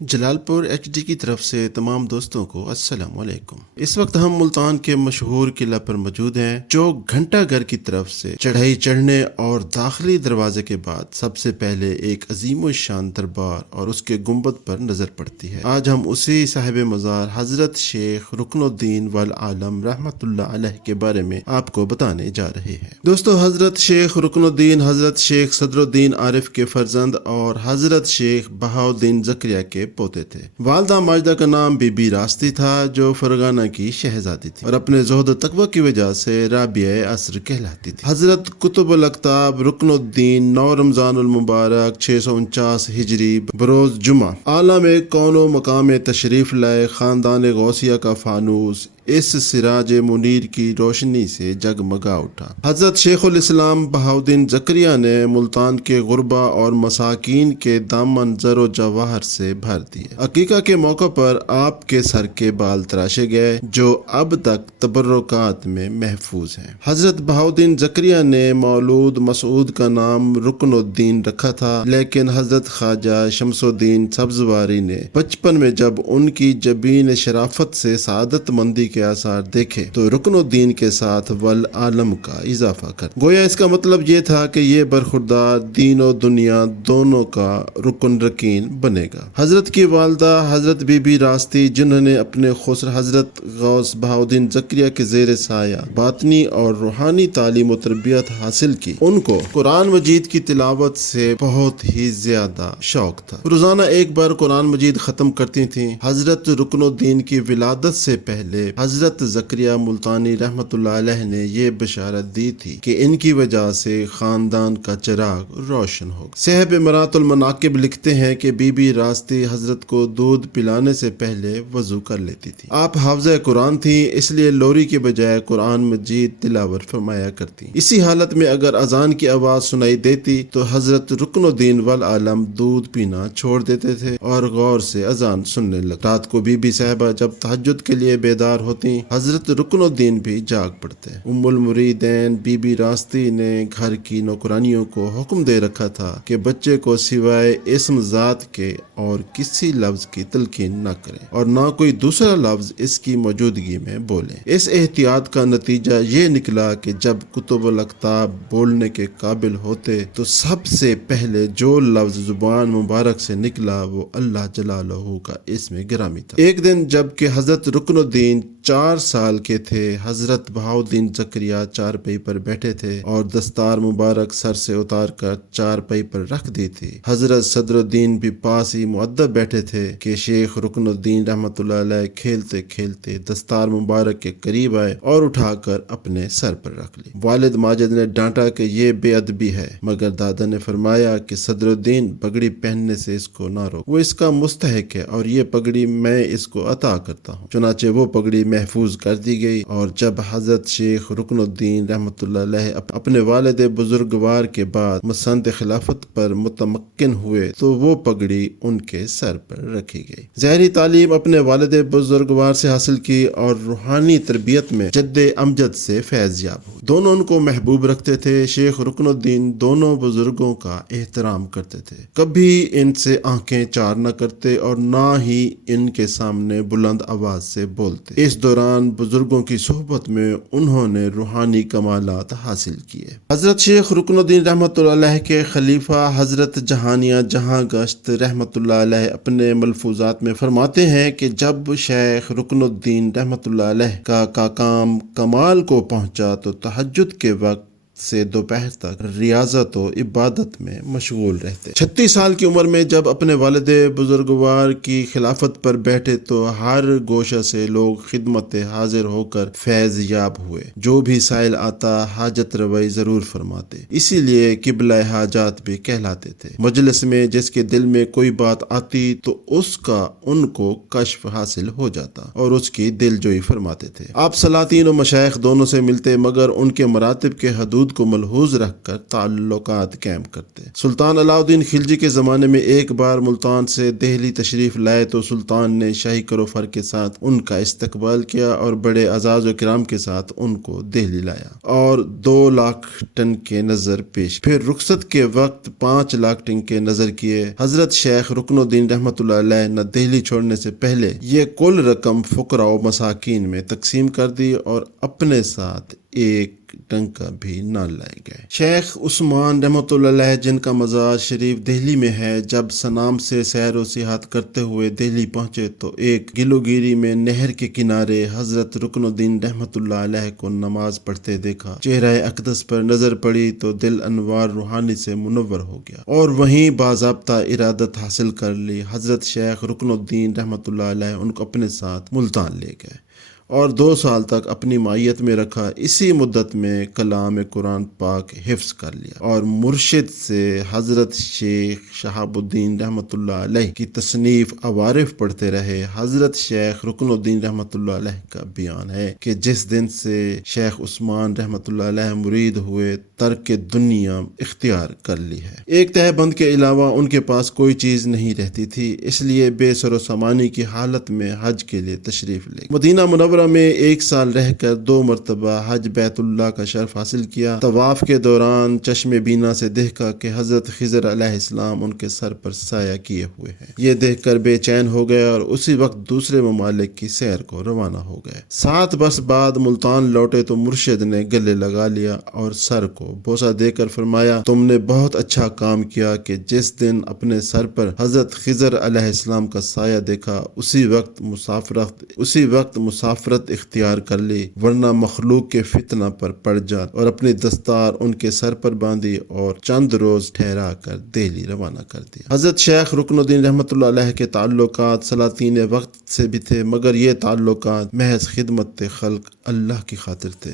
جلال پور H D کی طرف سے تمام دوستوں کو السلام علیکم۔ اس وقت ہم ملتان کے مشہور قلعہ پر موجود ہیں جو گھنٹہ گھر کی طرف سے چڑھائی چڑھنے اور داخلی دروازے کے بعد سب سے پہلے ایک عظیم الشان دربار اور اس کے گنبد پر نظر پڑتی ہے۔ آج ہم اسی صاحب مزار حضرت شیخ رکن الدین والعالم رحمت اللہ علیہ کے بارے میں آپ کو بتانے جا رہے ہیں۔ دوستو، حضرت شیخ رکن الدین حضرت شیخ صدر الدین عارف کے فرزند اور حضرت شیخ بہاؤالدین زکریا کے پوتے تھے۔ والدہ ماجدہ کا نام بی بی راستی تھا جو فرغانہ کی شہزادی تھی اور اپنے زہد و تقوی کی وجہ سے رابعہ عصر کہلاتی تھی۔ حضرت قطب الاقطاب رکن الدین 9 رمضان المبارک 649 ہجری بروز جمعہ عالم کون و مقام تشریف لائے خاندان غوثیہ کا فانوس اس سراج منیر کی روشنی سے جگمگا اٹھا۔ حضرت شیخ الاسلام بہاؤالدین زکریا نے ملتان کے غربا اور مساکین کے دامن زر و جواہر سے بھر دیے۔ عقیقہ کے موقع پر آپ کے سر کے بال تراشے گئے جو اب تک تبرکات میں محفوظ ہیں۔ حضرت بہاؤالدین زکریا نے مولود مسعود کا نام رکن الدین رکھا تھا، لیکن حضرت خواجہ شمس الدین سبزواری نے بچپن میں جب ان کی جبین شرافت سے سعادت مندی کے آثار دیکھے تو رکن الدین کے ساتھ والعالم کا اضافہ کر گویا اس کا مطلب یہ تھا کہ یہ برخوردار دین و دنیا دونوں کا رکن رکین بنے گا۔ حضرت کی والدہ حضرت بی بی راستی، جنہوں نے اپنے خسر حضرت غوث بہاؤالدین زکریا کے زیر سایہ باطنی اور روحانی تعلیم و تربیت حاصل کی، ان کو قرآن مجید کی تلاوت سے بہت ہی زیادہ شوق تھا۔ روزانہ ایک بار قرآن مجید ختم کرتی تھیں۔ حضرت رکن الدین کی ولادت سے پہلے حضرت زکریا ملتانی رحمت اللہ علیہ نے یہ بشارت دی تھی کہ ان کی وجہ سے خاندان کا چراغ روشن ہوگا۔ صاحب مرات المناقب لکھتے ہیں کہ بی بی راستی حضرت کو دودھ پلانے سے پہلے وضو کر لیتی تھی۔ آپ حافظہ قرآن تھی، اس لیے لوری کے بجائے قرآن مجید تلاوت فرمایا کرتی۔ اسی حالت میں اگر اذان کی آواز سنائی دیتی تو حضرت رکن الدین والعالم دودھ پینا چھوڑ دیتے تھے اور غور سے اذان سننے لگتے۔ رات کو بی بی صاحبہ جب تہجد کے لیے بیدار ہوتی، حضرت رکن الدین بھی جاگ پڑتے۔ ام المریدین بی بی راستی نے گھر کی نوکرانیوں کو حکم دے رکھا تھا کہ بچے کو سوائے اسم ذات کے اور کسی لفظ کی تلقین نہ کریں اور نہ کوئی دوسرا لفظ اس کی موجودگی میں بولیں۔ اس احتیاط کا نتیجہ یہ نکلا کہ جب قطب الاقطاب بولنے کے قابل ہوتے تو سب سے پہلے جو لفظ زبان مبارک سے نکلا وہ اللہ جلالہ کا اسم گرامی تھا۔ ایک دن جب کہ حضرت رکن الدین 4 سال کے تھے، حضرت بہاؤالدین زکریا چارپائی پر بیٹھے تھے اور دستار مبارک سر سے اتار کر چارپائی پر رکھ دی تھی۔ حضرت صدر الدین بھی پاس ہی مؤدب بیٹھے تھے کہ شیخ رکن الدین رحمت اللہ علیہ کھیلتے کھیلتے دستار مبارک کے قریب آئے اور اٹھا کر اپنے سر پر رکھ لی۔ والد ماجد نے ڈانٹا کہ یہ بے ادبی ہے، مگر دادا نے فرمایا کہ صدر الدین پگڑی پہننے سے اس کو نہ روک، وہ اس کا مستحق ہے اور یہ پگڑی میں اس کو عطا کرتا ہوں۔ چنانچہ وہ پگڑی محفوظ کر دی گئی اور جب حضرت شیخ رکن الدین رحمت اللہ علیہ اپنے والد بزرگوار کے بعد مسند خلافت پر متمکن ہوئے تو وہ پگڑی ان کے سر پر رکھی گئی۔ ظاہری تعلیم اپنے والد بزرگوار سے حاصل کی اور روحانی تربیت میں جد امجد سے فیض یاب ہوئے۔ دونوں ان کو محبوب رکھتے تھے۔ شیخ رکن الدین دونوں بزرگوں کا احترام کرتے تھے، کبھی ان سے آنکھیں چار نہ کرتے اور نہ ہی ان کے سامنے بلند آواز سے بولتے۔ اس دوران بزرگوں کی صحبت میں انہوں نے روحانی کمالات حاصل کیے۔ حضرت شیخ رکن الدین رحمت اللہ علیہ کے خلیفہ حضرت جہانیہ جہاں گشت رحمت اللہ علیہ اپنے ملفوظات میں فرماتے ہیں کہ جب شیخ رکن الدین رحمت اللہ علیہ کا کام کمال کو پہنچا تو تہجد کے وقت سے دوپہر تک ریاضت و عبادت میں مشغول رہتے۔ 36 سال کی عمر میں جب اپنے والد بزرگوار کی خلافت پر بیٹھے تو ہر گوشہ سے لوگ خدمت حاضر ہو کر فیض یاب ہوئے۔ جو بھی سائل آتا حاجت روائی ضرور فرماتے، اسی لیے قبلہ حاجات بھی کہلاتے تھے۔ مجلس میں جس کے دل میں کوئی بات آتی تو اس کا ان کو کشف حاصل ہو جاتا اور اس کی دل جوئی فرماتے تھے۔ آپ سلاطین و مشائخ دونوں سے ملتے، مگر ان کے مراتب کے حدود حدود کو ملحوظ رکھ کر تعلقات قائم کرتے۔ سلطان علاء الدین خلجی کے زمانے میں ایک بار ملتان سے دہلی تشریف لائے تو سلطان نے شاہی کروفر کے ساتھ ان کا استقبال کیا اور بڑے اعزاز و کرام کے ساتھ ان کو دہلی لایا اور 2,00,000 ٹن کے نظر پیش، پھر رخصت کے وقت 5,00,000 ٹن کے نظر کیے۔ حضرت شیخ رکن الدین رحمۃ اللہ علیہ نے دہلی چھوڑنے سے پہلے یہ کل رقم فقراء و مساکین میں تقسیم کر دی اور اپنے ساتھ ایک ٹنکا بھی نہ لائے گئے۔ شیخ عثمان رحمۃ اللہ علیہ جن کا مزار شریف دہلی میں ہے، جب سنام سے سیر و سیاحت کرتے ہوئے دہلی پہنچے تو ایک گلوگیری میں نہر کے کنارے حضرت رکن الدین رحمۃ اللہ علیہ کو نماز پڑھتے دیکھا۔ چہرہ اقدس پر نظر پڑی تو دل انوار روحانی سے منور ہو گیا اور وہیں باضابطہ ارادت حاصل کر لی۔ حضرت شیخ رکن الدین رحمۃ اللہ علیہ ان کو اپنے ساتھ ملتان لے گئے اور 2 سال تک اپنی معیت میں رکھا۔ اسی مدت میں کلام قرآن پاک حفظ کر لیا اور مرشد سے حضرت شیخ شہاب الدین رحمۃ اللہ علیہ کی تصنیف عوارف پڑھتے رہے۔ حضرت شیخ رکن الدین رحمۃ اللہ علیہ کا بیان ہے کہ جس دن سے شیخ عثمان رحمۃ اللہ علیہ مرید ہوئے، ترک دنیا اختیار کر لی ہے۔ ایک تہ بند کے علاوہ ان کے پاس کوئی چیز نہیں رہتی تھی، اس لیے بے سر و سامانی کی حالت میں حج کے لیے تشریف لے گئے۔ مدینہ منورہ میں 1 سال رہ کر 2 مرتبہ حج بیت اللہ کا شرف حاصل کیا۔ طواف کے دوران چشم بینا سے دیکھا کہ حضرت خضر علیہ السلام ان کے سر پر سایہ کیے ہوئے ہیں۔ یہ دیکھ کر بے چین ہو گئے اور اسی وقت دوسرے ممالک کی سیر کو روانہ ہو گئے۔ 7 برس بعد ملتان لوٹے تو مرشد نے گلے لگا لیا اور سر کو بوسہ دے کر فرمایا، تم نے بہت اچھا کام کیا کہ جس دن اپنے سر پر حضرت خضر علیہ السلام کا سایہ دیکھا اسی وقت مسافرت اختیار کر لی، ورنہ مخلوق کے فتنہ پر پڑ جات، اور اپنی دستار ان کے سر پر باندھی اور چند روز ٹھہرا کر دہلی روانہ کر دیا۔ حضرت شیخ رکن الدین رحمۃ اللہ علیہ کے تعلقات سلاطین وقت سے بھی تھے، مگر یہ تعلقات محض خدمت خلق اللہ کی خاطر تھے۔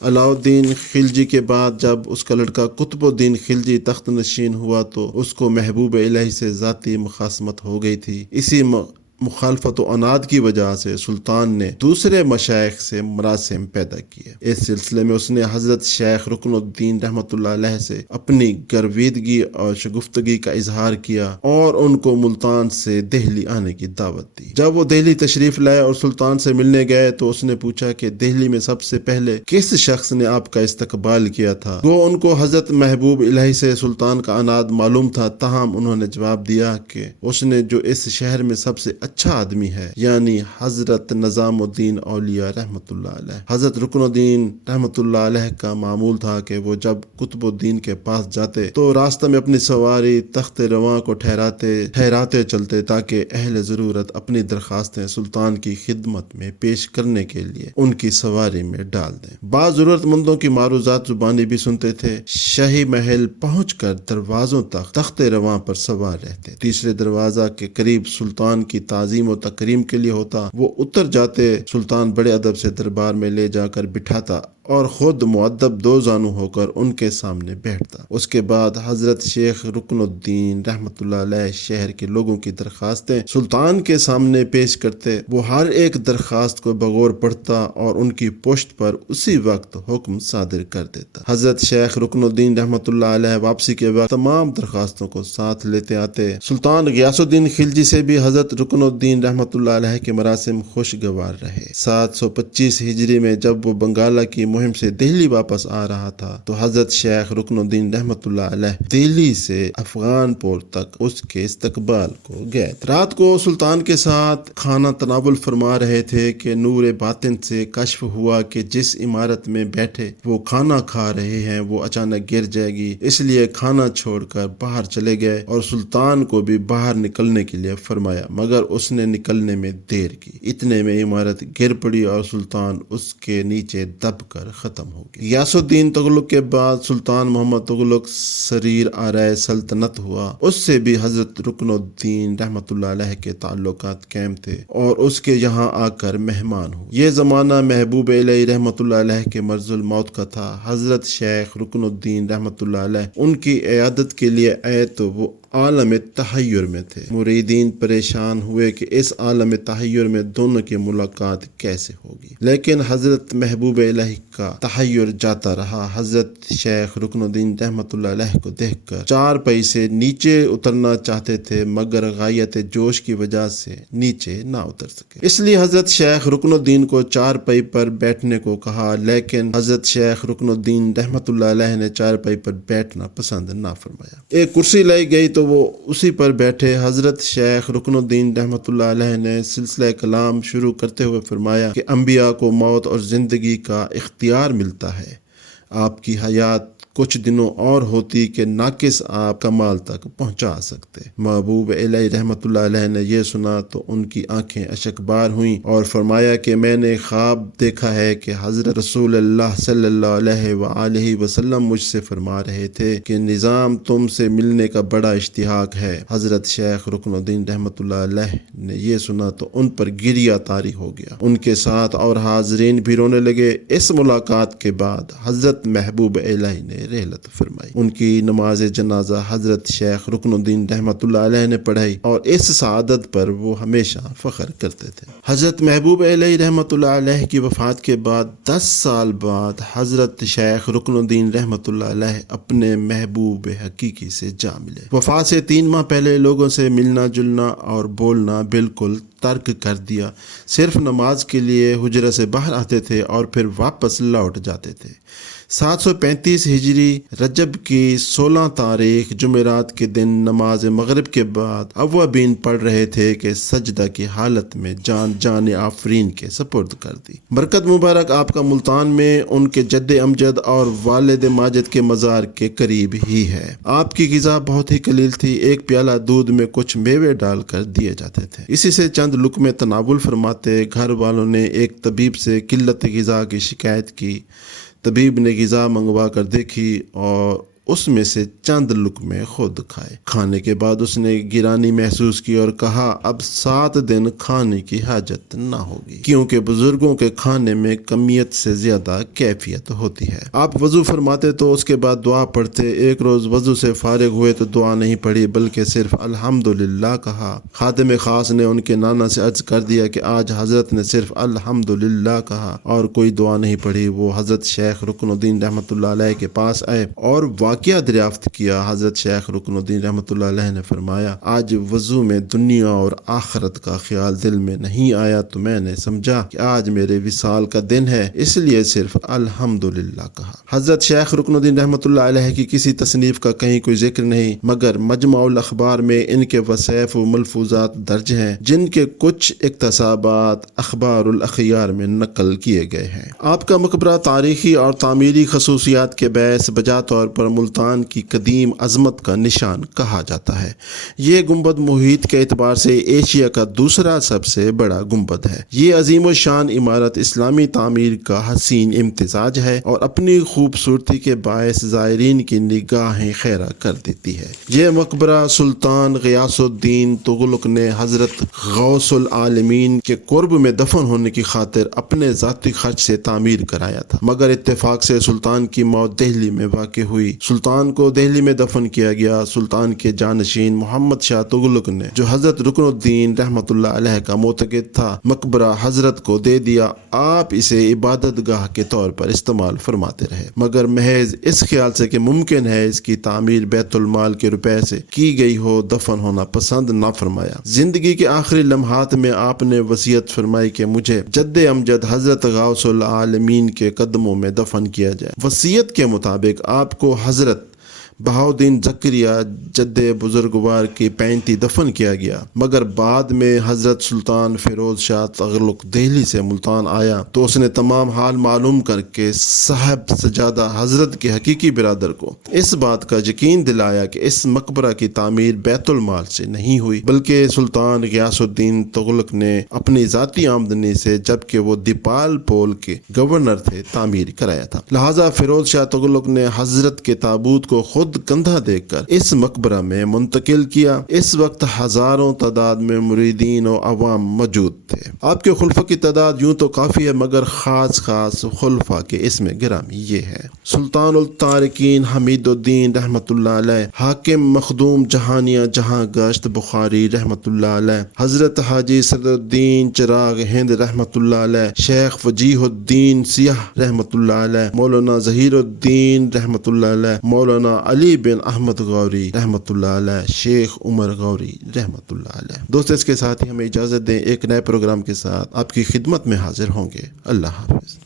علاء الدین خلجی کے بعد جب اس کا لڑکا قطب الدین خلجی تخت نشین ہوا تو اس کو محبوب الہی سے ذاتی مخاصمت ہو گئی تھی۔ اسی مخالفت و عناد کی وجہ سے سلطان نے دوسرے مشائخ سے مراسم پیدا کیے۔ اس سلسلے میں اس نے حضرت شیخ رکن الدین رحمۃ اللہ علیہ سے اپنی گرویدگی اور شگفتگی کا اظہار کیا اور ان کو ملتان سے دہلی آنے کی دعوت دی۔ جب وہ دہلی تشریف لائے اور سلطان سے ملنے گئے تو اس نے پوچھا کہ دہلی میں سب سے پہلے کس شخص نے آپ کا استقبال کیا تھا؟ وہ ان کو حضرت محبوب الہی سے سلطان کا عناد معلوم تھا، تاہم انہوں نے جواب دیا کہ اس نے جو اس شہر میں سب سے اچھا آدمی ہے، یعنی حضرت نظام الدین اولیاء رحمۃ اللہ علیہ۔ حضرت رکن الدین رحمۃ اللہ علیہ کا معمول تھا کہ وہ جب قطب الدین کے پاس جاتے تو راستہ میں اپنی سواری تخت رواں کو ٹھہراتے چلتے تاکہ اہل ضرورت اپنی درخواستیں سلطان کی خدمت میں پیش کرنے کے لیے ان کی سواری میں ڈال دیں۔ بعض ضرورت مندوں کی معروضات زبانی بھی سنتے تھے۔ شاہی محل پہنچ کر دروازوں تک تخت رواں پر سوار رہتے۔ تیسرے دروازہ کے قریب سلطان کی تعظیم و تکریم کے لیے ہوتا، وہ اتر جاتے، سلطان بڑے ادب سے دربار میں لے جا کر بٹھاتا اور خود مؤدب 2 زانو ہو کر ان کے سامنے بیٹھتا۔ اس کے بعد حضرت شیخ رکن الدین رحمۃ اللہ علیہ شہر کے لوگوں کی درخواستیں سلطان کے سامنے پیش کرتے۔ وہ ہر ایک درخواست کو بغور پڑھتا اور ان کی پشت پر اسی وقت حکم صادر کر دیتا۔ حضرت شیخ رکن الدین رحمۃ اللہ علیہ واپسی کے وقت تمام درخواستوں کو ساتھ لیتے آتے۔ سلطان غیاث الدین خلجی سے بھی حضرت رکن الدین رحمۃ اللہ علیہ کے مراسم خوشگوار رہے۔ 725 ہجری میں جب وہ بنگالہ کی مہم سے دہلی واپس آ رہا تھا تو حضرت شیخ رکن الدین رحمۃ اللہ علیہ دہلی سے افغان پور تک اس کے استقبال کو گئے۔ رات کو سلطان کے ساتھ کھانا تناول فرما رہے تھے کہ نور باطن سے کشف ہوا کہ جس عمارت میں بیٹھے وہ کھانا کھا رہے ہیں وہ اچانک گر جائے گی، اس لیے کھانا چھوڑ کر باہر چلے گئے اور سلطان کو بھی باہر نکلنے کے لیے فرمایا، مگر اس نے نکلنے میں دیر کی۔ اتنے میں عمارت گر پڑی اور سلطان اس کے نیچے دب کر ختم ہو گئی۔ غیاث الدین تغلق کے بعد سلطان محمد تغلق سریر آرائے سلطنت ہوا۔ اس سے بھی حضرت رکن الدین رحمۃ اللہ علیہ کے تعلقات قائم تھے اور اس کے یہاں آ کر مہمان ہوئے۔ یہ زمانہ محبوب الہی رحمۃ اللہ علیہ کے مرض الموت کا تھا۔ حضرت شیخ رکن الدین رحمۃ اللہ علیہ ان کی عیادت کے لیے آئے تو وہ عالم تحیر میں تھے۔ مریدین پریشان ہوئے کہ اس عالم تحیر میں دونوں کی ملاقات کیسے ہوگی، لیکن حضرت محبوب الہی کا تحیر جاتا رہا۔ حضرت شیخ رکن الدین رحمۃ اللہ علیہ کو دیکھ کر چارپائی سے نیچے اترنا چاہتے تھے، مگر غایت جوش کی وجہ سے نیچے نہ اتر سکے۔ اس لیے حضرت شیخ رکن الدین کو چارپائی پر بیٹھنے کو کہا، لیکن حضرت شیخ رکن الدین رحمۃ اللہ علیہ نے چارپائی پر بیٹھنا پسند نہ فرمایا۔ ایک کرسی لائی گئی تو وہ اسی پر بیٹھے۔ حضرت شیخ رکن الدین رحمۃ اللہ علیہ نے سلسلہ کلام شروع کرتے ہوئے فرمایا کہ انبیاء کو موت اور زندگی کا اختیار ملتا ہے۔ آپ کی حیات کچھ دنوں اور ہوتی کہ ناقص آپ کمال تک پہنچا سکتے۔ محبوب الہی رحمۃ اللہ علیہ نے یہ سنا تو ان کی آنکھیں اشکبار ہوئیں اور فرمایا کہ میں نے خواب دیکھا ہے کہ حضرت رسول اللہ صلی اللہ علیہ وآلہ وسلم مجھ سے فرما رہے تھے کہ نظام تم سے ملنے کا بڑا اشتیاق ہے۔ حضرت شیخ رکن الدین رحمۃ اللہ علیہ نے یہ سنا تو ان پر گریہ طاری ہو گیا۔ ان کے ساتھ اور حاضرین بھی رونے لگے۔ اس ملاقات کے بعد حضرت محبوب الہی نے رحلت فرمائی۔ ان کی نماز جنازہ حضرت شیخ رکن الدین رحمۃ اللہ علیہ نے پڑھائی اور اس سعادت پر وہ ہمیشہ فخر کرتے تھے۔ حضرت محبوب الہی رحمۃ اللہ علیہ کی وفات کے بعد 10 سال بعد حضرت شیخ رکن الدین رحمۃ اللہ علیہ اپنے محبوب حقیقی سے جا ملے۔ وفات سے 3 ماہ پہلے لوگوں سے ملنا جلنا اور بولنا بالکل ترک کر دیا۔ صرف نماز کے لیے حجرہ سے باہر آتے تھے اور پھر واپس لوٹ جاتے تھے۔ 735 ہجری رجب کی 16 تاریخ جمعرات کے دن نماز مغرب کے بعد اوابین پڑھ رہے تھے کہ سجدہ کی حالت میں جان آفرین کے سپرد کر دی۔ برکت مبارک آپ کا ملتان میں ان کے جد امجد اور والد ماجد کے مزار کے قریب ہی ہے۔ آپ کی غذا بہت ہی قلیل تھی۔ ایک پیالہ دودھ میں کچھ میوے ڈال کر دیے جاتے تھے، اسی سے چند لقمے تناول فرماتے۔ گھر والوں نے ایک طبیب سے قلت غذا کی شکایت کی۔ طبیب نے غذا منگوا کر دیکھی اور اس میں سے چند لقمے خود کھائے۔ کھانے کے بعد اس نے گرانی محسوس کی اور کہا اب 7 دن کھانے کی حاجت نہ ہوگی، کیونکہ بزرگوں کے کھانے میں کمیت سے زیادہ کیفیت ہوتی ہے۔ آپ وضو فرماتے تو اس کے بعد دعا پڑھتے۔ ایک روز وضو سے فارغ ہوئے تو دعا نہیں پڑھی بلکہ صرف الحمدللہ کہا۔ خادم خاص نے ان کے نانا سے عرض کر دیا کہ آج حضرت نے صرف الحمدللہ کہا اور کوئی دعا نہیں پڑھی۔ وہ حضرت شیخ رکن الدین رحمۃ اللہ علیہ کے پاس آئے اور واقعہ دریافت کیا۔ حضرت شیخ رکن الدین رحمۃ اللہ علیہ نے فرمایا آج وضو میں دنیا اور آخرت کا خیال دل میں نہیں آیا تو میں نے سمجھا کہ آج میرے وصال کا دن ہے، اس لیے صرف الحمدللہ کہا۔ حضرت شیخ رکن الدین رحمۃ اللہ علیہ کی کسی تصنیف کا کہیں کوئی ذکر نہیں، مگر مجمع الاخبار میں ان کے وصیف و ملفوظات درج ہیں، جن کے کچھ اقتصابات اخبار الاخیار میں نقل کیے گئے ہیں۔ آپ کا مقبرہ تاریخی اور تعمیری خصوصیات کے باعث بجا طور پر ملتان کی قدیم عظمت کا نشان کہا جاتا ہے۔ یہ گنبد محیط کے اعتبار سے ایشیا کا دوسرا سب سے بڑا گنبد ہے۔ یہ عظیم و شان عمارت اسلامی تعمیر کا حسین امتزاج ہے اور اپنی خوبصورتی کے باعث زائرین کی نگاہیں خیرہ کر دیتی ہے۔ یہ مقبرہ سلطان غیاث الدین تغلق نے حضرت غوث العالمین کے قرب میں دفن ہونے کی خاطر اپنے ذاتی خرچ سے تعمیر کرایا تھا، مگر اتفاق سے سلطان کی موت دہلی میں واقع ہوئی۔ سلطان کو دہلی میں دفن کیا گیا۔ سلطان کے جانشین محمد شاہ تغلق نے، جو حضرت رکن الدین رحمۃ اللہ علیہ کا معتقد تھا، مقبرہ حضرت کو دے دیا۔ آپ اسے عبادت گاہ کے طور پر استعمال فرماتے رہے، مگر محض اس خیال سے کہ ممکن ہے اس کی تعمیر بیت المال کے روپے سے کی گئی ہو، دفن ہونا پسند نہ فرمایا۔ زندگی کے آخری لمحات میں آپ نے وصیت فرمائی کہ مجھے جد امجد حضرت غوث العالمین کے قدموں میں دفن کیا جائے۔ وصیت کے مطابق آپ کو حضرت بہاؤدین زکریا جد بزرگوار کی 35 دفن کیا گیا، مگر بعد میں حضرت سلطان فیروز شاہ تغلق دہلی سے ملتان آیا تو اس نے تمام حال معلوم کر کے صاحب سجادہ حضرت کے حقیقی برادر کو اس بات کا یقین دلایا کہ اس مقبرہ کی تعمیر بیت المال سے نہیں ہوئی، بلکہ سلطان غیاث الدین تغلق نے اپنی ذاتی آمدنی سے، جبکہ وہ دیپال پول کے گورنر تھے، تعمیر کرایا تھا۔ لہٰذا فیروز شاہ تغلق نے حضرت کے تابوت کو خود کندھا دے کر اس مقبرہ میں منتقل کیا۔ اس وقت ہزاروں تعداد میں مریدین و عوام موجود تھے۔ آپ کے خلفاء کی تعداد یوں تو کافی ہے، مگر خاص خلفاء کے اس میں گرامی یہ ہے: سلطان الطارقین حمید الدین رحمۃ اللہ علیہ، حاکم مخدوم جہانیہ جہاں گشت بخاری رحمۃ اللہ علیہ، حضرت حاجی صدر الدین چراغ ہند رحمۃ اللہ علیہ، شیخ وجیہ الدین سیاح رحمۃ اللہ علیہ، مولانا ظہیر الدین رحمۃ اللہ علیہ، مولانا علی بن احمد غوری رحمۃ اللہ علیہ، شیخ عمر غوری رحمۃ اللہ علیہ۔ دوستو اس کے ساتھ ہی ہمیں اجازت دیں، ایک نئے پروگرام کے ساتھ آپ کی خدمت میں حاضر ہوں گے۔ اللہ حافظ۔